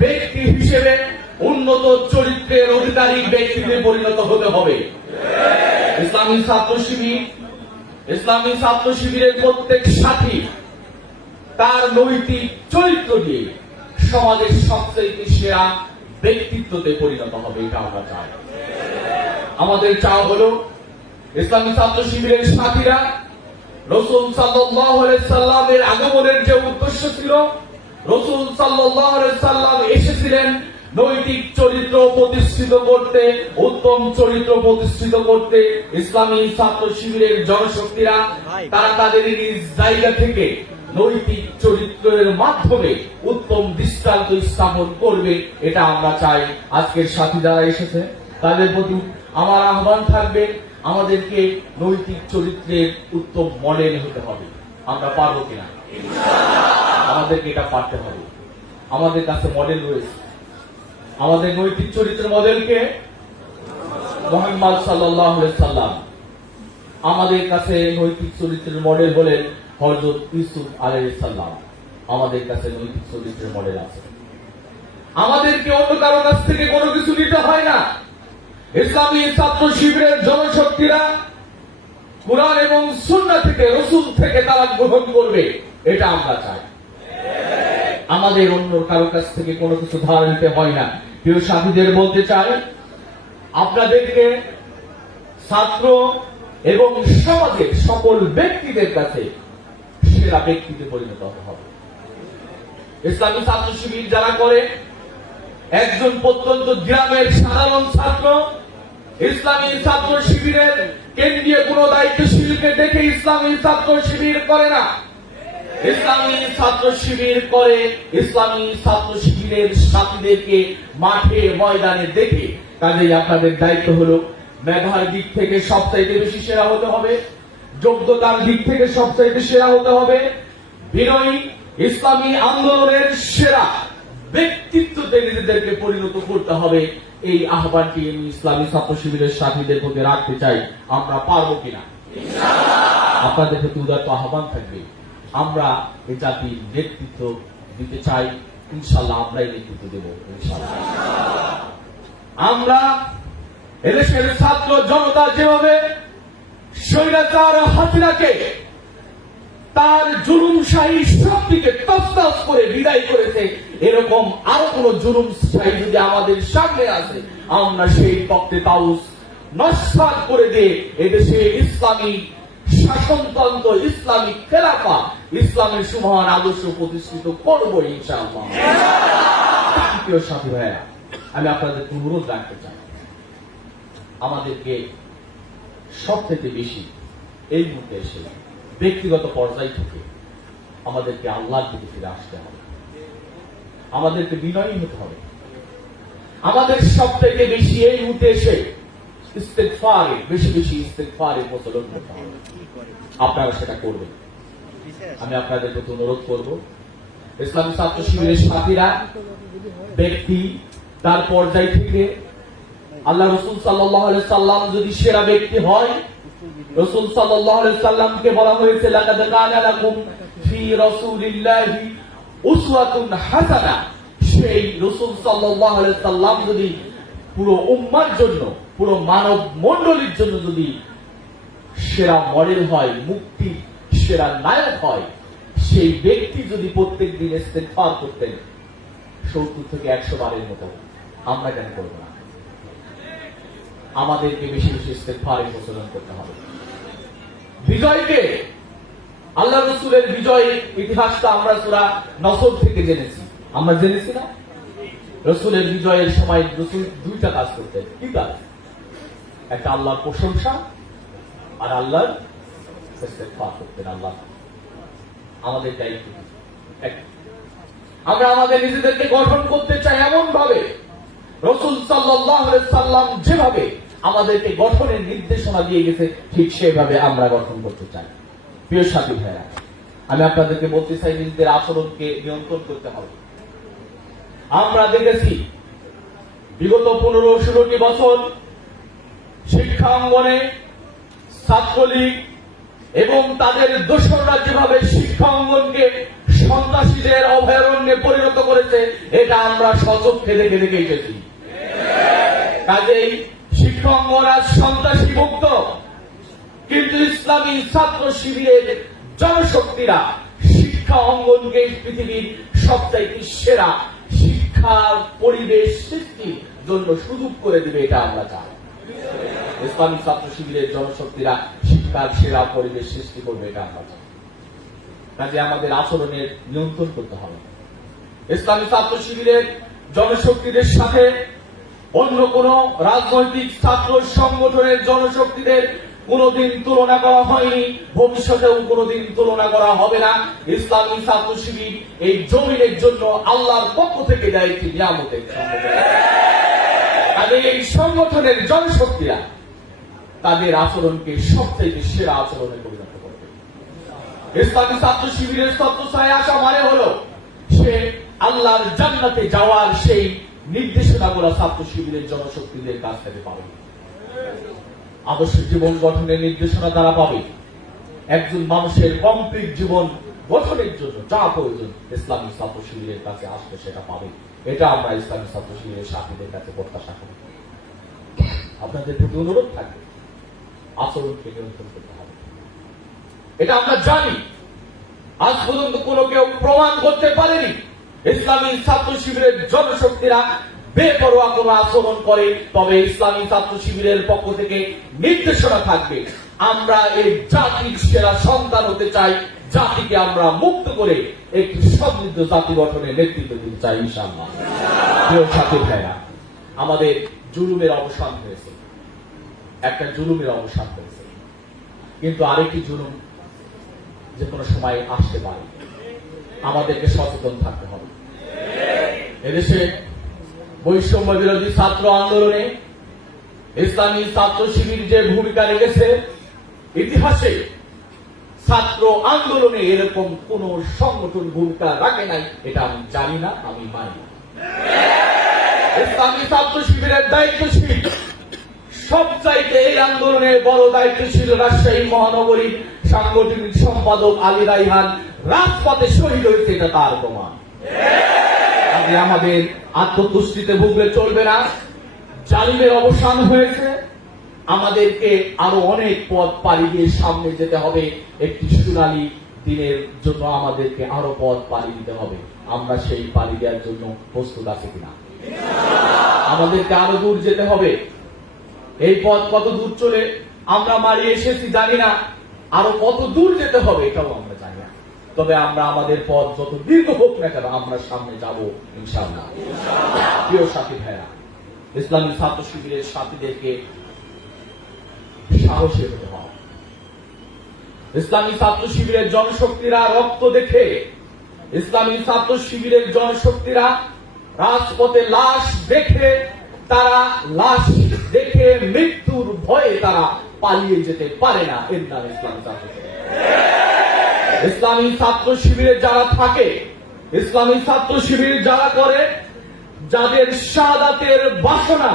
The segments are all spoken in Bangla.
ব্যক্তি হিসেবে উন্নত চরিত্রের অধিকারী ব্যক্তিতে পরিণত হতে হবে। ইসলামী ছাত্র শিবির, ইসলামী ছাত্র শিবিরের প্রত্যেক সাথী তার নৈতিক চরিত্র দিয়ে সমাজের সবচেয়ে সেরা ব্যক্তিত্বতে পরিণত হবে, এটা আমরা চাই। আমাদের চাওয়া হলো ইসলামী ছাত্র শিবিরের সাথীরা রসুল সাল্লাহ সাল্লামের আগমনের যে উদ্দেশ্য ছিল রসুল সাল্লাম এসেছিলেন নৈতিক চরিত্র প্রতিষ্ঠিত করতে উত্তম চরিত্র প্রতিষ্ঠিত করতে ইসলামী ছাত্র শিবিরের জনশক্তিরা তারা তাদের নিজ জায়গা থেকে নৈতিক চরিত্রের মাধ্যমে উত্তম দৃষ্টান্ত স্থাপন করবে এটা আমরা চাই। আজকের সাথী যারা এসেছে তাদের প্রতি আমার আহ্বান থাকবে আমাদেরকে নৈতিক চরিত্রের উত্তম মডেল হতে হবে। আমরা পারব কিনা? আমাদেরকে এটা পারতে হবে। আমাদের কাছে মডেল রয়েছে। আমাদের নৈতিক চরিত্রের মডেলকে মোহাম্মদ সাল্লাম। আমাদের কাছে নৈতিক চরিত্রের মডেল হলেন হজরত ইউসুফ আলাইসাল্লাম আমাদের কাছে নৈতিক চরিত্রের মডেল আছে। আমাদেরকে অন্য কারও কাছ থেকে কোনো কিছু নিতে হয় না। ইসলামী ছাত্র শিবিরের জনশক্তিরা কোরআন এবং সুন্না থেকে, রসুল থেকে তারা গ্রহণ করবে। এটা আমরা চাই। আমাদের অন্য কারও কাছ থেকে কোনো কিছু ধার নিতে হয় না। প্রিয় সাথীদের বলতে চাই, আপনাদেরকে ছাত্র এবং সমাজের সকল ব্যক্তিদের কাছে সেরা ব্যক্তিতে পরিণত হবে। ইসলামী ছাত্র শিবির যারা করে, একজন প্রত্যন্ত গ্রামের সাধারণ ছাত্র ইসলামী ছাত্র শিবিরের কেন্দ্রীয় কোন দায়িত্বশীলকে দেখে ইসলামী ছাত্র শিবির করে না। ইসলামী ছাত্র শিবির করে ইসলামী ছাত্র শিবিরের সাথীদেরকে মাঠে, ময়দানে দেখে কাজেই আপনাদের দায়িত্ব হলো মেধার দিক থেকে সবচাইতে বেশি সেরা হতে হবে, যোগ্যতার দিক থেকে সবচাইতে সেরা হতে হবে, বিনয়ী ইসলামী আন্দোলনের সেরা ব্যক্তিত্বতে নিজেদেরকে পরিণত করতে হবে। এই আহ্বানটি আমি ইসলামী ছাত্র শিবিরের সাথীদের প্রতি রাখতে চাই। আমরা পারব কিনা? আপনাদের প্রতি উদার্ত আহ্বান থাকবে। আমরা এই জাতির নেতৃত্ব দিতে চাই। ইনশাল্লাহ আমরাই নেতৃত্ব দেব আমরা এদেশের ছাত্র জনতা যেভাবে স্বৈরাচার হাসিনাকে তার জুলুমশাহী শক্তিকে তসতস করে বিদায় করেছে, এরকম আরও কোন জুলুমশাহী যদি আমাদের সামনে আসে, আমরা সেই তত্ত্বে তাউস নস্বাত করে দিয়ে এদেশে ইসলামী শাসনতন্ত্র ইসলামিক খেলাফা। ইসলামের সুমহান আদর্শ প্রতিষ্ঠিত ইনশাআল্লাহ। ভাইয়া আমি আপনাদের অনুরোধ রাখতে চাই। আমাদেরকে বেশি এই মুহূর্তে এসে ব্যক্তিগত পর্যায় থেকে আমাদেরকে আল্লাহর দিকে ফিরে আসতে হবে। আমাদেরকে বিনয়ী হতে হবে। আমাদের সব থেকে বেশি এই মুহূর্তে এসে ইস্তেকফারে বেশি বেশি ইস্তেকফারে প্রচলন করতে হবে। আপনারা সেটা করবেন। আমি আপনাদের প্রতি অনুরোধ করব। ইসলামী ছাত্র শিবিরের সাথীরা, ব্যক্তি, তার পর্যায় থেকে আল্লাহ রসুল সাল্লাহ সাল্লাম যদি সেরা ব্যক্তি হয়, রসুল সাল্লাহ সাল্লামকে বলা হয়েছে ফি রাসূলিল্লাহি উসওয়াতুন হাসানা। সেই রসুল সাল্লাহ সাল্লাম যদি পুরো উম্মার জন্য, পুরো মানব মণ্ডলীর জন্য যদি সেরা মডেল হয়, মুক্তি, সেরা নায়ক হয়, সেই ব্যক্তি যদি প্রত্যেক দিন ইস্তেগফার করতেন, সত্তর থেকে একশো বারের মতো, আমরা কেন করব না? আমাদেরকে বেশি বেশি ইস্তেগফারের প্রচলন করতে হবে। বিজয়কে, আল্লাহ রসুলের বিজয় ইতিহাসটা আমরা সুরা নসর থেকে জেনেছি। আমরা জেনেছি না? রসুলের বিজয়ের সময় রসুল দুইটা কাজ করতেন। কি কাজ? একটা আল্লাহর প্রশংসা আর আল্লাহর করতেন আল্লাহ। আমাদের দায়িত্ব আমরা আমাদের নিজেদেরকে গঠন করতে চাই এমন ভাবে রসুল সাল্লাম যেভাবে আমাদেরকে গঠনের নির্দেশনা দিয়ে গেছে, ঠিক সেভাবে আমরা গঠন করতে চাই। প্রিয় সাথী ভাইরা আমি আপনাদেরকে বলতে চাই, নিজেদের আচরণকে নিয়ন্ত্রণ করতে হবে। আমরা দেখেছি, বিগত পনেরো ষোলোটি বছর শিক্ষা অঙ্গনে ছাত্রলীগ এবং তাদের দোসররা যেভাবে শিক্ষা অঙ্গনকে সন্ত্রাসীদের অভয়ারণ্যে পরিণত করেছে, এটা আমরা সচক্ষে দেখে দেখে এসেছি। কাজেই শিক্ষকরা সন্ত্রাসী মুক্ত কিন্তু ইসলামী ছাত্র শিবিরের জনশক্তিরা শিক্ষা অঙ্গনকে পৃথিবীর সবচাইতে সেরা শিক্ষার পরিবেশ সৃষ্টির জন্য সুযোগ করে দিবে এটা আমরা চাই ইসলামী ছাত্র শিবিরের জনশক্তিরা শিক্ষার সেরা পরিবেশ সৃষ্টি করবে এটা আমরা চাই কাজে আমাদের আচরণের নিয়ন্ত্রণ করতে হবে। ইসলামী ছাত্র শিবিরের জনশক্তিদের সাথে অন্য কোন রাজনৈতিক ছাত্র সংগঠনের জনশক্তিদের কোনোদিন তুলনা করা হয়নি, ভবিষ্যতেও কোনোদিন তুলনা করা হবে না। ইসলামী ছাত্র শিবির এই জমিনের জন্য আল্লাহর পক্ষ থেকে দেয় একটি নিয়ামতের কাজে এই সংগঠনের জনশক্তিরা তাদের আচরণকে সবথেকে সেরা আচরণে পরিণত করবে। ইসলামী ছাত্র শিবিরের তত্ত্বছায় আসা মানে হলো, সে আল্লাহর জান্নাতে যাওয়ার সেই নির্দেশনাগুলো ছাত্র শিবিরের জনশক্তিদের কাছ থেকে পাবে। আদর্শ জীবন গঠনের নির্দেশনা তারা পাবে। একজন মানুষের কমপ্লিট জীবন গঠনের জন্য যা প্রয়োজন ইসলামী ছাত্র শিবিরের কাছে আসবে সেটা পাবে। এটা আমরা ইসলামী ছাত্র শিবিরের সাথীদের কাছে প্রত্যাশা করি। আপনাদের প্রতি অনুরোধ থাকবে, আচরণকে নিয়ন্ত্রণ করতে হবে। এটা আমরা জানি, আজ পর্যন্ত কোনো কেউ প্রমাণ করতে পারেনি। ইসলামী ছাত্র শিবিরের জনশক্তিরা বেপরোয়া কোনো আচরণ করে, তবে ইসলামী ছাত্র শিবিরের পক্ষ থেকে নির্দেশনা থাকবে। আমরা এই জাতির সেরা সন্তান হতে চাই, জাতিকে আমরা মুক্ত করে একটি সমৃদ্ধ জাতি গঠনের নেতৃত্ব দিতে চাই, ইনশাআল্লাহ। ভাইরা আমাদের জুলুমের অবসান হয়েছে। একটা জুলুমের অবসান হয়েছে। কিন্তু আরেকটি জুলুম যে কোনো সময় আসতে পারে। আমাদেরকে সচেতন থাকতে হবে। এদেশে বৈষম্য বিরোধী ছাত্র আন্দোলনে ইসলামী ছাত্র শিবির যে ভূমিকা রেখেছে, ইতিহাসে ছাত্র আন্দোলনে এরকম কোন সংগঠন ভূমিকা রাখে নাই, এটা আমি জানি না, আমি মানি ইসলামী ছাত্র শিবিরের দায়িত্বশীল সব চাইতে এই আন্দোলনের বড় দায়িত্বশীল রাজশাহী মহানগরীর সাংগঠনিক সম্পাদক আলী রাইহান রাজপথে শহীদ হয়েছে, এটা তার প্রমাণ। আগে আমাদের আত্মতুষ্টিতে ভুগলে চলবে না। জালিমের অবসান হয়েছে। আমাদেরকে আরও অনেক পথ পাড়ি দিয়ে সামনে যেতে হবে। একটি সোনালী দিনের জন্য আমাদেরকে আরও পথ পাড়ি দিতে হবে। আমরা সেই পাড়ি দেওয়ার জন্য প্রস্তুত আছি কিনা? আমাদেরকে আরও দূর যেতে হবে। এই পথ কত দূর চলে আমরা মারি এসেছি জানি না। আরও কত দূর যেতে হবে এটাও আমরা তবে আমরা আমাদের পথ যত দীর্ঘ হোক না কেন আমরা সামনে যাব, ইনশাআল্লাহ প্রিয় সাথী ভাইরা, ইসলামী ছাত্র শিবিরের সাথীদেরকে সাহসী হতে হবে ইসলামী ছাত্র শিবিরের জনশক্তিরা রক্ত দেখে, ইসলামী ছাত্র শিবিরের জনশক্তিরা রাজপথে লাশ দেখে, তারা লাশ দেখে মৃত্যুর ভয়ে তারা পালিয়ে যেতে পারে না, এর নাম ইসলামী ছাত্র শিবির। ইসলামী ছাত্র শিবিরে যারা থাকে, ইসলামী ছাত্র শিবির যারা করে, যাদের শাহাদাতের বাসনা,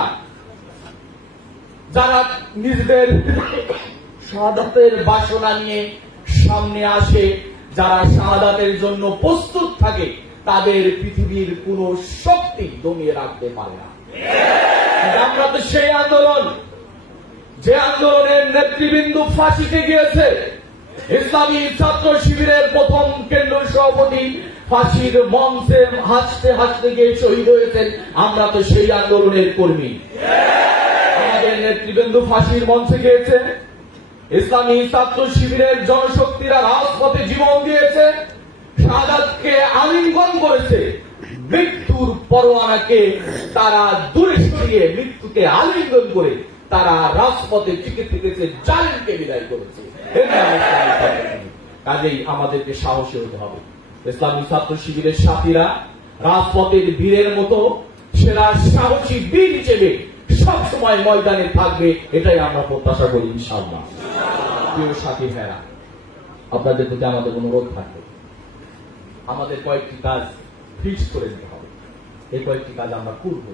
যারা নিজেদের শাহাদাতের বাসনা নিয়ে সামনে আসে, যারা শাহাদাতের জন্য প্রস্তুত থাকে, তাদের পৃথিবীর কোন শক্তি দমিয়ে রাখতে পারে না। আমরা তো সেই আন্দোলন, যে আন্দোলনের নেতৃবৃন্দ ফাঁসিতে গিয়েছে ইসলামী ছাত্র শিবিরের প্রথম কেন্দ্র সভাপতি ফাঁসির মঞ্চে হাসতে হাসতে গিয়ে শহীদ হয়েছেন। আমরা তো সেই আন্দোলনের কর্মী। আমাদের নেতৃবৃন্দ ফাঁসির মঞ্চে গিয়েছে ইসলামী ছাত্র শিবিরের জনশক্তিরা রাজপথে জীবন দিয়েছে। শাহাদাতকে আলিঙ্গন করেছে। মৃত্যুর পরোয়ানাকে তারা দূরে সরিয়ে মৃত্যুকে আলিঙ্গন করে তারা রাজপথে টিকে থেকেছে। জালিমকে বিদায় করেছে। কাজেই আমাদেরকে সাহসী হতে হবে। ইসলামী ছাত্র শিবিরের সাথীরা রাজপথের বীরের মতো সেরা সাহসী বীর হিসেবে সব সময় ময়দানে থাকবে, এটাই আমরা প্রত্যাশা করি ইনশাআল্লাহ। প্রিয় সাথী ভাইরা আপনাদের প্রতি আমাদের অনুরোধ থাকবে, আমাদের কয়েকটি কাজ ফিক্স করে নিতে হবে। এই কয়েকটি কাজ আমরা করব।